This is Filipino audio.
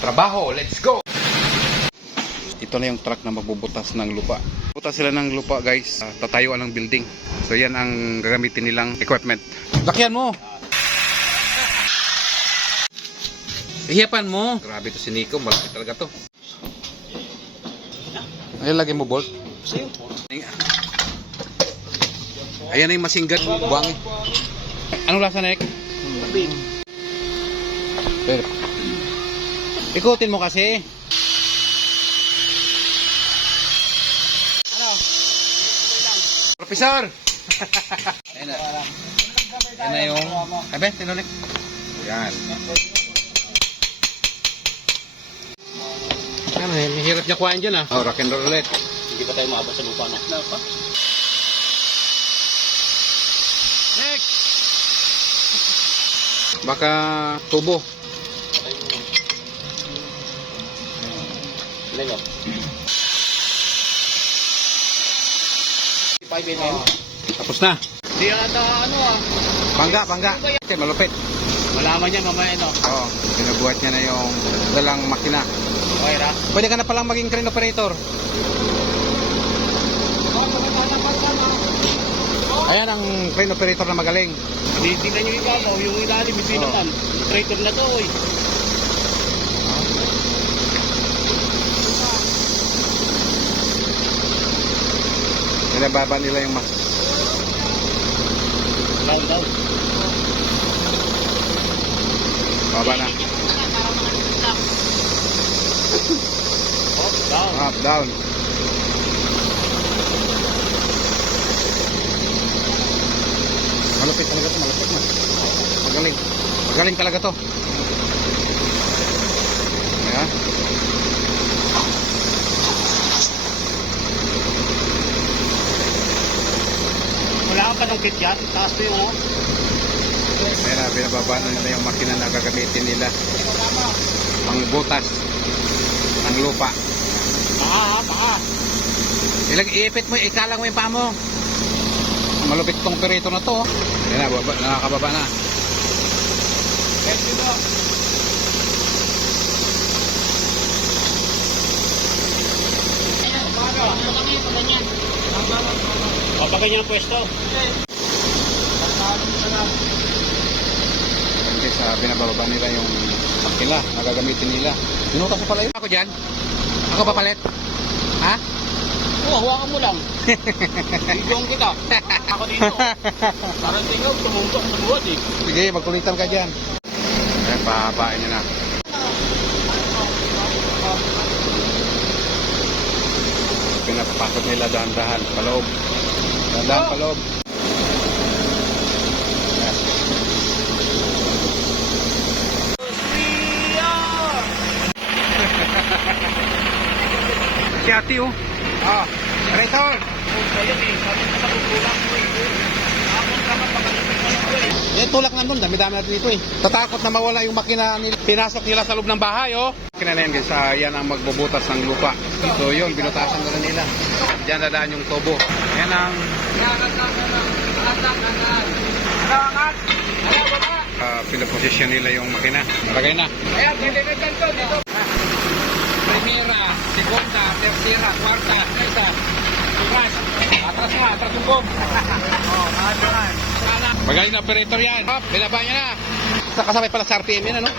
Trabaho, let's go! Ito na yung truck na magbubutas ng lupa. Butas sila ng lupa guys, tatayuan ng building. So yan ang gagamitin nilang equipment. Lakyan mo! Ihiyapan mo! Grabe to si Nico, malaki talaga to. Ayan, lagay mo bolt. Ayan na yung masinggan. Buwang. Anong lasa na Pero ikutin mo kasi. Ano? Profesor! Ayan na. Ayan na yung... Abe, tinulik. Ayan. Ayan, hirap niya kuhain dyan ah. Oh, rock and roll ulit. Hindi pa tayo maabot sa lupa na. Next! Baka tubo. Lego. 5 mm. Tapos na. Di ata ano ah. Bangga. Okay, malupit. Malaman niya mamaya no. Oo, binubuhat niya na yung dalang makina. Okay ra. Pwede ka na palang maging crane operator. Ayan ang crane operator na magaling. Tingnan niyo ibabaw, yung ilalim, hindi naman. Traitor na to, oy. Pinababa nila yung mas. Down. Baba na. Down. Up, down. Malupit talaga to, malupit na. Magaling talaga to. Ayan. Wala ka pa ng kit yan. Taas mo yung Ayan na, binababa na nila yung makina na gagamitin nila. Pangbutas ng lupa. Baka. Iipit mo, ikalang mo yung paa mo. Malupit tong operator na to. Ayan na, nakakababa na. O, pag ganyan ang pwesto. Kasi sa binababa nila yung makina na gagamitin nila. Binutas mo pala yun. Ako dyan? Ako papalit? Ha? Oo, hawakan mo lang. Bigong kita. Ako dito. Parang tingog, tumungkok sa buwan eh. Sige, magkulitan ka dyan. Ayan, pahabain nyo na. Pinapapasok nila dahan-dahan paloob. Dahan-dahan paloob. Si ate oh. Ah, operator. Yan tulak na doon, dami-dami natin dito eh. Tatakot na mawala yung makina nila. Pinasok nila sa loob ng bahay oh. Makina na yan guys, yan ang magbubutas ng lupa. So yun, binutasan na nila. Diyan dadaan yung tubo. Yan ang pinaposisyon nila yung makina. Malagay na. Ayan, diligan to dito. Primera, segunda, tercera, cuarta, quinta. Atras yung bomb. Magaling na operator yan. Binaba niya na. Nakasabay pala sa RPM yan ano?